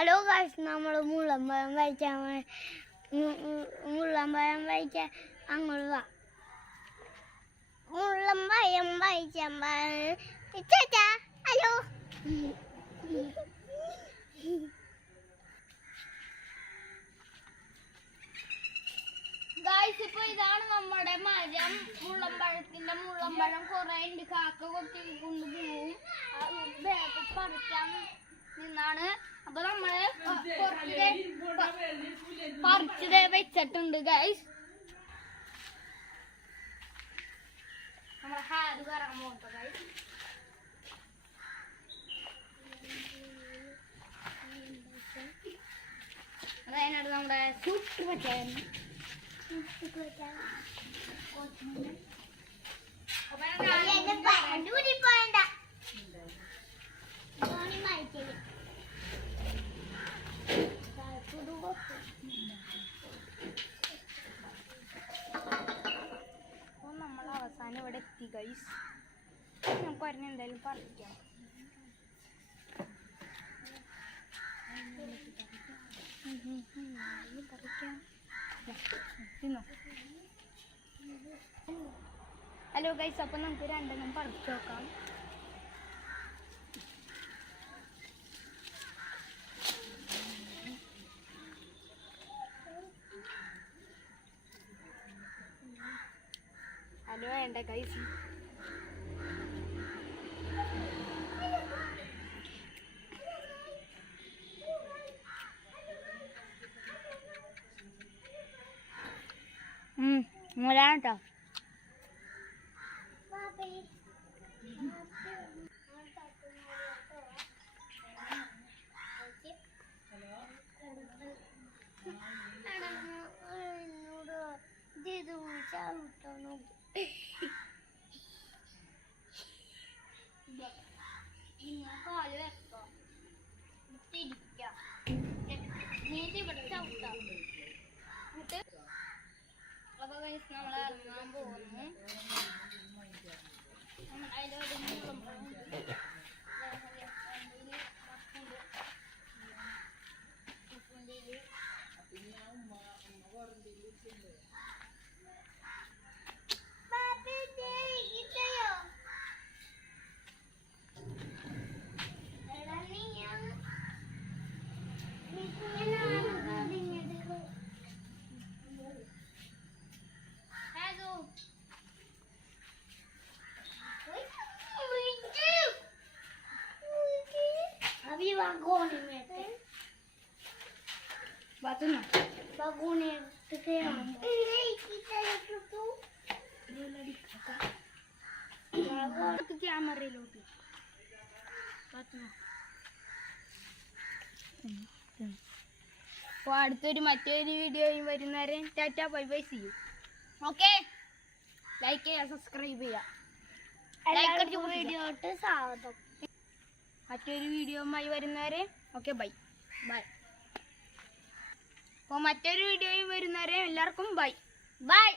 Hello guys, നമ്മൾ മുള്ളമ്പഴം കഴിക്കാൻ അങ്ങോട്ട് വാ. മുള്ളമ്പഴം കഴിച്ചാൽ ഹലോ ഗായ്സ്, ഇപ്പൊ ഇതാണ് നമ്മുടെ മരം. മുള്ളമ്പഴം കുറെ ഉണ്ട്. കാക്ക കൊത്തി കൊണ്ടുപോകും. ബാഗ് പറിക്കാൻ നിന്നാണ്. അപ്പൊ നമ്മള് പറിച്ചത് വെച്ചിട്ടുണ്ട് ഗൈസ്. നമ്മളെ ഹാര് കയറാൻ പോകട്ടോ ഗൈസ്. അതതിനോട് നമ്മുടെ ചുട്ട് പറ്റായിരുന്നു. നമ്മൾ അവസാനം ഇവിടെ എത്തി ഗൈസ്. നമുക്ക് ഒരെണ്ണം എന്തായാലും പറിക്കാം. ഹലോ ഗൈസ്, അപ്പം നമുക്ക് രണ്ടെണ്ണം പറിച്ചു നോക്കാം. ഹലോ വേണ്ട ഗൈസ്. മുലാട്ടോ ഇത് ചവിട്ടണോ? കാല് വെക്കാം, തിരിക്കാം, ഇവിടെ ചവിട്ടാം. അപ്പൊ നമ്മൾ ഇറങ്ങാൻ പോകുന്നു. അതിലൊരു ക്യാമറയിലോട്ട് അപ്പോൾ അടുത്തൊരു മറ്റൊരു വീഡിയോയും വരുന്നവരെ tata bye bye, see you. Okay, like ചെയ്യുക, സബ്സ്ക്രൈബ് ചെയ്യുക. വീഡിയോട്ട് സ്വാഗതം. മറ്റൊരു വീഡിയോയുമായി വരുന്നവരെ ഓക്കെ ബൈ ബൈ. അപ്പോൾ മറ്റൊരു വീഡിയോയിൽ വരുന്നവരെ എല്ലാവർക്കും ബൈ ബൈ.